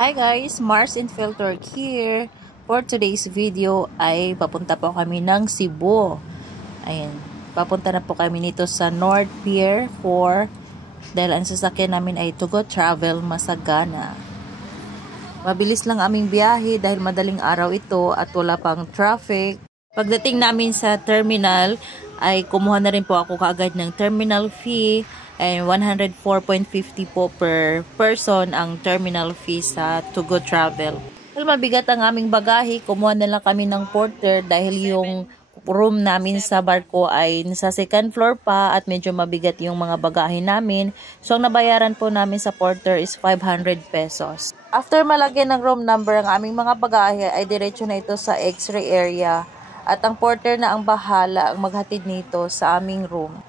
Hi guys, Mars and Filter here. For today's video ay papunta po kami ng Cebu. Ayan, papunta na po kami nito sa North Pier 4 dahil ang sasakyan namin ay to go travel Masagana. Mabilis lang aming biyahe dahil madaling araw ito at wala pang traffic. Pagdating namin sa terminal ay kumuha na rin po ako kaagad ng terminal fee. And 104.50 po per person ang terminal fee sa To Go Travel. Dahil mabigat ang aming bagahe, kumuha na lang kami ng porter dahil yung room namin sa barko ay nasa second floor pa at medyo mabigat yung mga bagahe namin. So ang nabayaran po namin sa porter is 500 pesos. After malagyan ng room number ang aming mga bagahe ay diretso na ito sa X-ray area at ang porter na ang bahala ang maghatid nito sa aming room.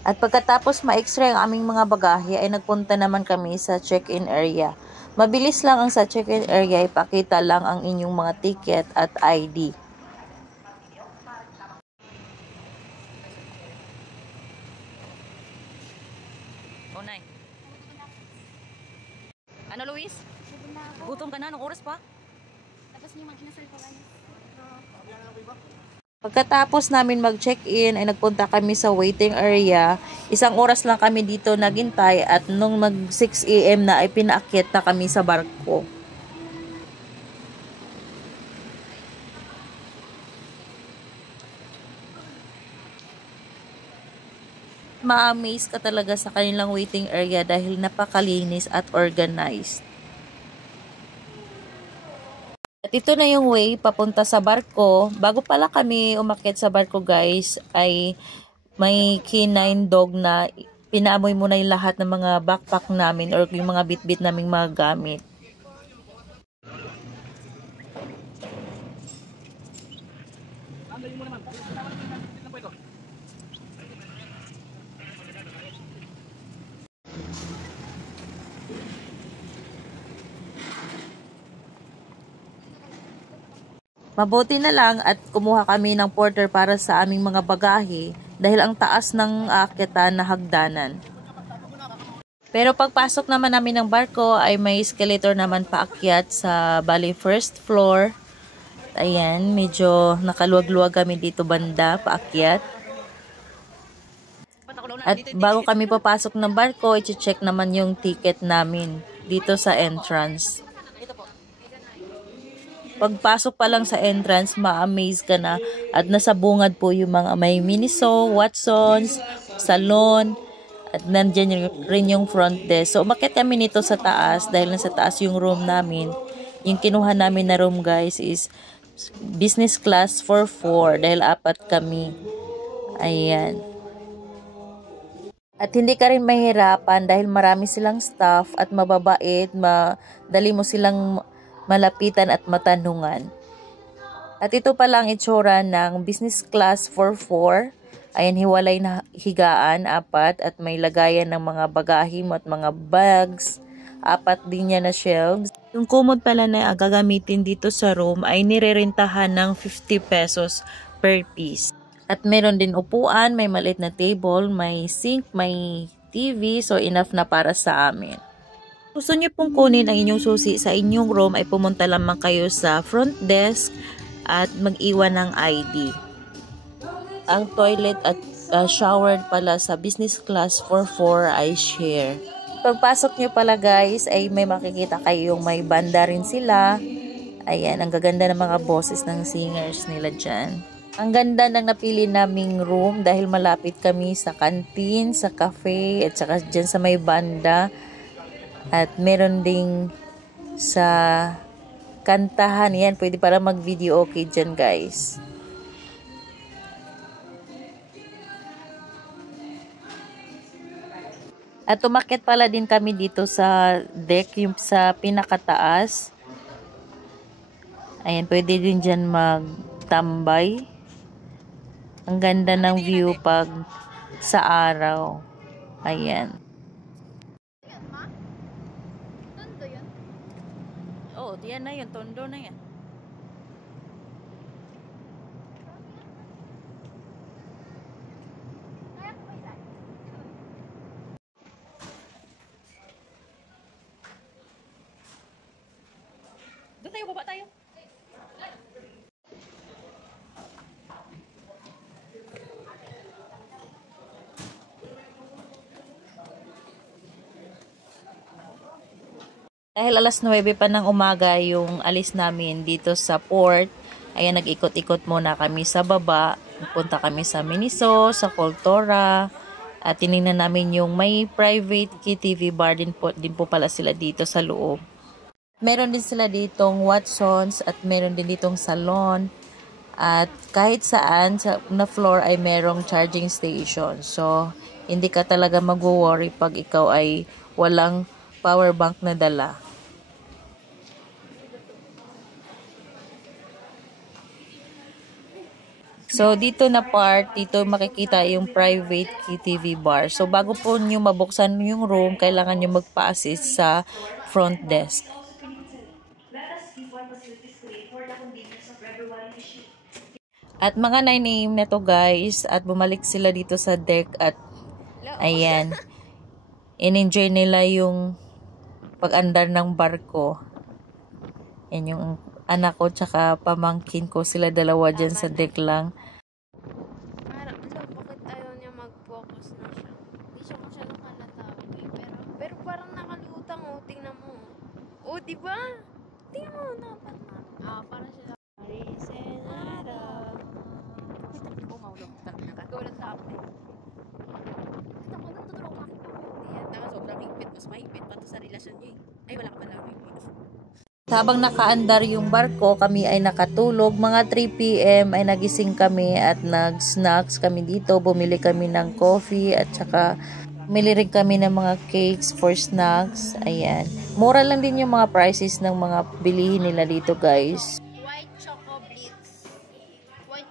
At pagkatapos ma-x-ray ang aming mga bagahe ay nagpunta naman kami sa check-in area. Mabilis lang ang sa check-in area, ipakita lang ang inyong mga ticket at ID. Oh, Nay. Ano, Luis? Gutom ka na? Anong oras pa? Tapos niyo mag-inasal ko ano. Pagkatapos namin mag-check-in ay nagpunta kami sa waiting area. 1 oras lang kami dito naghintay at nung mag 6 AM na ay pinaakyat na kami sa barko. Ma-amaze ka talaga sa kanilang waiting area dahil napakalinis at organized. At ito na yung way papunta sa barko. Bago pala kami umakyat sa barko guys, ay may canine dog na pinaamoy muna yung lahat ng mga backpack namin or yung mga bitbit naming mga gamit. Mabuti na lang at kumuha kami ng porter para sa aming mga bagahe dahil ang taas ng aakyatan na hagdanan. Pero pagpasok naman namin ng barko ay may escalator naman paakyat sa bali first floor. Ayan, medyo nakaluwag-luwag kami dito banda paakyat. At bago kami papasok ng barko, i-check naman yung ticket namin dito sa entrance. Pagpasok pa lang sa entrance, ma-amaze ka na at nasa bungad po yung mga may Miniso, Watsons, salon at nandiyan rin yung front desk. So umakyat kami nito sa taas dahil nasa taas yung room namin. Yung kinuha namin na room guys is business class for 4 dahil 4 kami. Ayan. At hindi ka rin mahirapan dahil marami silang staff at mababait, madali mo silang malapitan at matanungan. At ito pa lang itsura ng business class for 4. Ayan, hiwalay na higaan, 4 at may lagayan ng mga bagahe mo at mga bags. 4 din niya na shelves. Yung kumod pala na gagamitin dito sa room ay nirerentahan ng 50 pesos per piece. At meron din upuan, may maliit na table, may sink, may TV, so enough na para sa amin. Gusto niyo pong kunin ang inyong susi sa inyong room ay pumunta lamang kayo sa front desk at mag-iwan ng ID. Ang toilet at shower pala sa business class for 4 ay share. Pagpasok niyo pala guys ay may makikita kayong may banda rin sila. Ayan, ang gaganda ng mga boses ng singers nila dyan. Ang ganda ng napili naming room dahil malapit kami sa canteen, sa cafe at saka dyan sa may banda. At meron ding sa kantahan. Yan, pwede para mag-video okay dyan guys. At umakyat pala din kami dito sa deck, yung sa pinakataas. Ayan, pwede din dyan magtambay. Ang ganda ng view pag sa araw. Ayan. Oo, yan na yun. Tondo na yan. Doon tayo, baba tayo. Dahil alas 9 pa ng umaga yung alis namin dito sa port, ayan, nag-ikot-ikot muna kami sa baba. Punta kami sa Miniso, sa Cultura, at tinignan namin yung may private KTV bar din po pala sila dito sa loob. Meron din sila ditong Watsons at meron din ditong salon. At kahit saan na floor ay merong charging station. So, hindi ka talaga mag-worry pag ikaw ay walang power bank na dala. So, dito na part, dito makikita yung private KTV bar. So, bago po nyo mabuksan yung room, kailangan nyo magpa-assist sa front desk. At mga 9 AM na to guys, at bumalik sila dito sa deck at ayan, in-enjoy nila yung pag-andar ng barko. Yan yung anak ko tsaka pamangkin ko, sila dalawa dyan sa deck lang. Bakit ayaw niya mag-focus na siya? Hindi siya masyadong halata. Pero parang nakalutang, oh. Tingnan mo. Oh, di ba? Tingnan mo. Parang siya. Marisenara. Umaulo. Gulat na ako. Kita mo, natutulog ako. Tapos sobrang higpit. Mas mahigpit pa to sa relasyon niya eh. Ay, wala ka pala. Habang nakaandar yung barko, kami ay nakatulog. Mga 3 PM ay nagising kami at nag-snacks kami dito. Bumili kami ng coffee at saka bumili rin kami ng mga cakes for snacks. Ayan. Mura lang din yung mga prices ng mga bilihin nila dito guys. White Choco Blitz. White.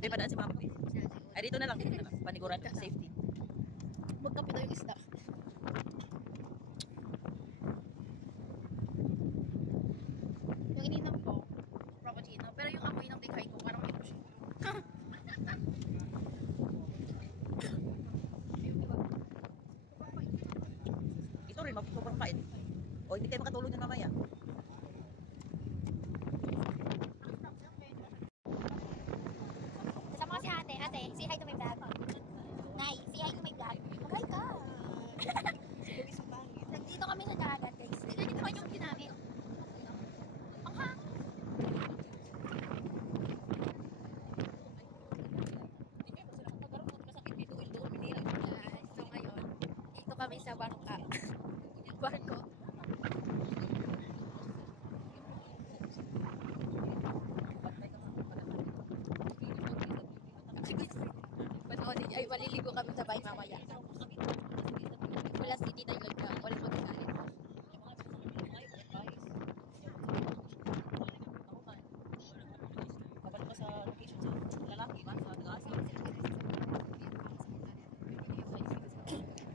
Di ba daan si mama? Ay, dito na lang. Paniguran. Safety. Magkape daw yung isda. Yung ininam ko, frappuccino. Pero yung amoy ng tikay ko, parang ito siya. Ito rin, sobrang pait. O, hindi kayo makatulog yan mamaya. kami sa bangka. Barko. Ay, maliligo kami sa bahay mamaya. Wala si Tita Yolga. Wala magkakalit. Kapag pa sa location sa lalaki ba? Sa taga-asa.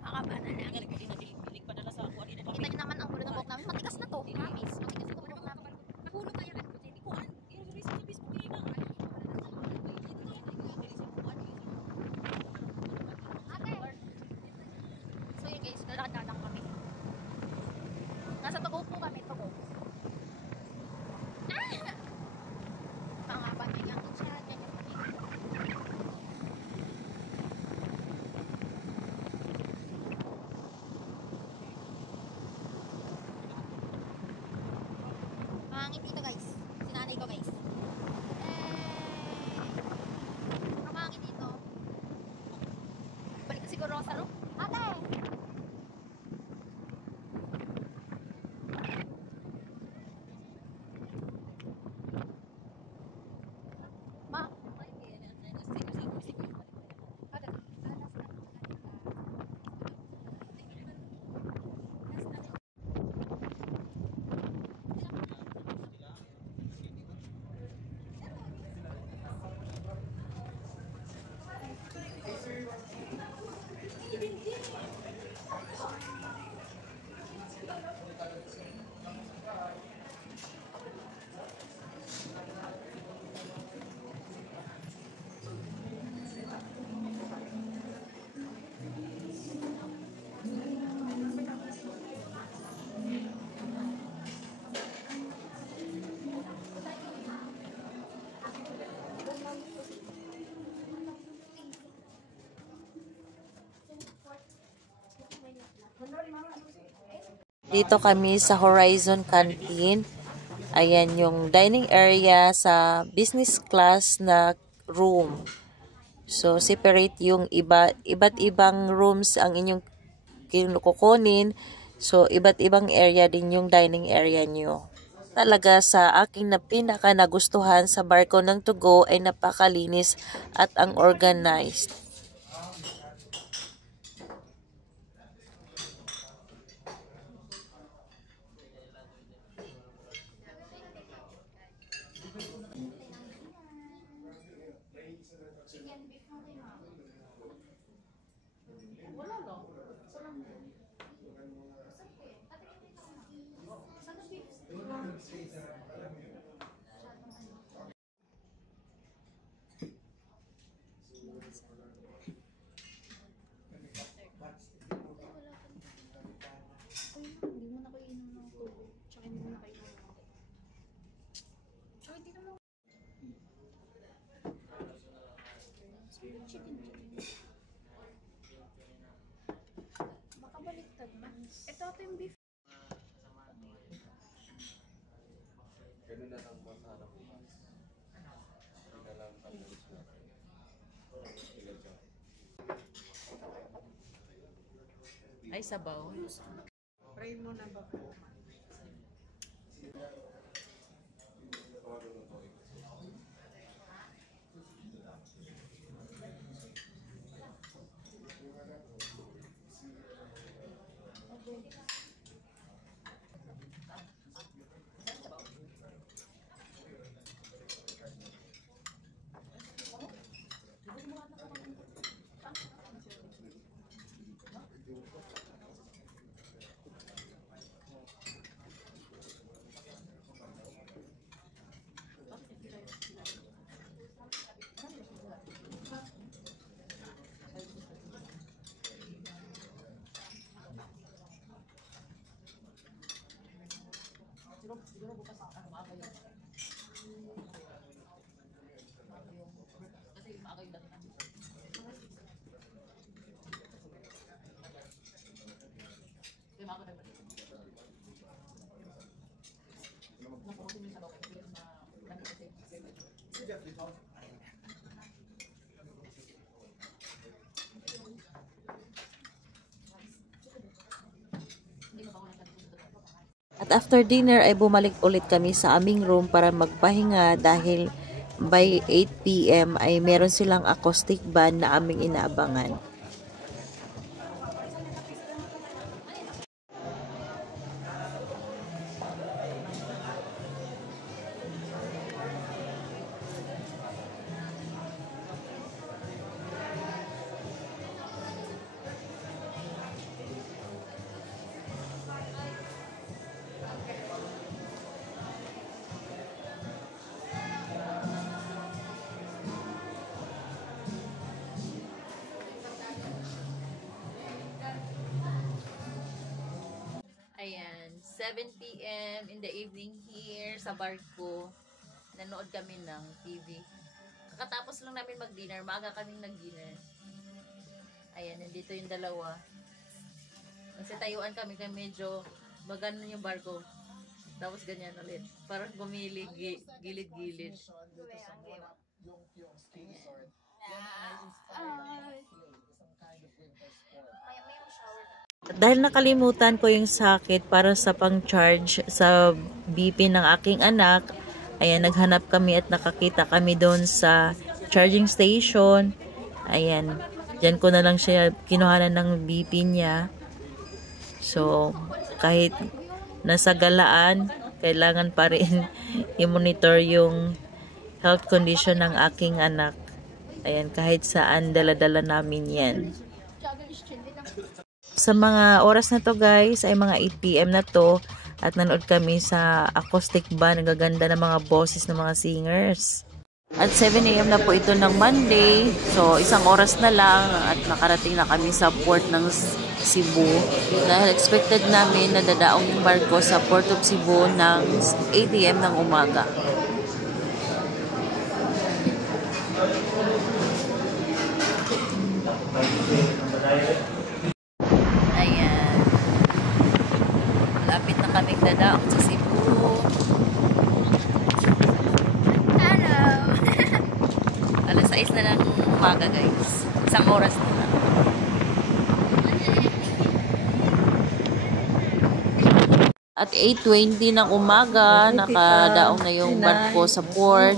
Akaba na lang. Nagpilig padala sa kuwan. Kita nyo naman ang ulo ng buhok namin. Matigas na to. Promise. Matigas na to buhok namin. Nahulog kaya rin. Kuwan. I-release sa Facebook nila. So yun guys, lalakad lang kami. Nasa Tugog po kami, Tugog. Pangaba niya yung siya, ganyan po. Pangit dito guys, sinanay ko guys. Pangit dito. Balik ko siguro sa room. Ate! Ma. Dito kami sa Horizon Canteen. Ayan yung dining area sa business class na room. So, separate yung iba't ibang rooms ang inyong kukunin. So, iba't ibang area din yung dining area nyo. Talaga sa aking na pinaka nagustuhan sa barko ng Tugo ay napakalinis at ang organized. Hindi mo na kayo inom ng tubig. Tsaka hindi mo na kayo inom ng hindi naman. Baka baliktad ba? Ito yung beef. Ganun na lang mga sarap bukas. Hindi na lang pag-alis natin. Ay, sabaw. Pray mo na ba? At after dinner ay bumalik ulit kami sa aming room para magpahinga dahil by 8 p.m. ay meron silang acoustic band na aming inaabangan. Ayan, 7 p.m. in the evening here sa barko. Nanood kami ng TV. Kakatapos lang namin mag-dinner. Maaga kaming nag-dinner. Ayan, nandito yung dalawa. Nagsitayuan kami kaya medyo maganon yung barko. Tapos ganyan ulit. Parang gumilig, gilid-gilid. Dahil nakalimutan ko yung socket para sa pang-charge sa BP ng aking anak, ayan, naghanap kami at nakakita kami doon sa charging station. Ayan, dyan ko na lang siya kinuhanan ng BP niya. So, kahit nasa galaan, kailangan pa rin i-monitor yung health condition ng aking anak. Ayan, kahit saan dala-dala namin yan. Sa mga oras na to guys, ay mga 8 p.m. na to at nanood kami sa acoustic band. Nagaganda ng mga boses ng mga singers. At 7 a.m. na po ito ng Monday. So, isang oras na lang at nakarating na kami sa port ng Cebu. Dahil expected namin na dadaong yung barko sa Port of Cebu ng 8 a.m. ng umaga. Ayan. Malapit na kaming dadaong sa Cebu. Hello! Alas 6 na lang umaga guys. Isang oras na lang. At 8:20 ng umaga, nakadaong na yung barko sa port.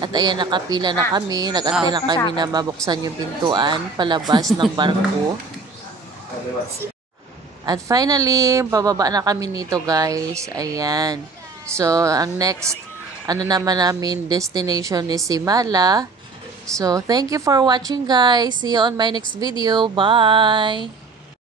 At ayan, nakapila na kami. Nag-antay na kami na mabuksan yung pintuan palabas ng barko. At finally, bababa na kami nito guys. Ayan. So, ang next, naman namin destination is Simala. So, thank you for watching guys. See you on my next video. Bye!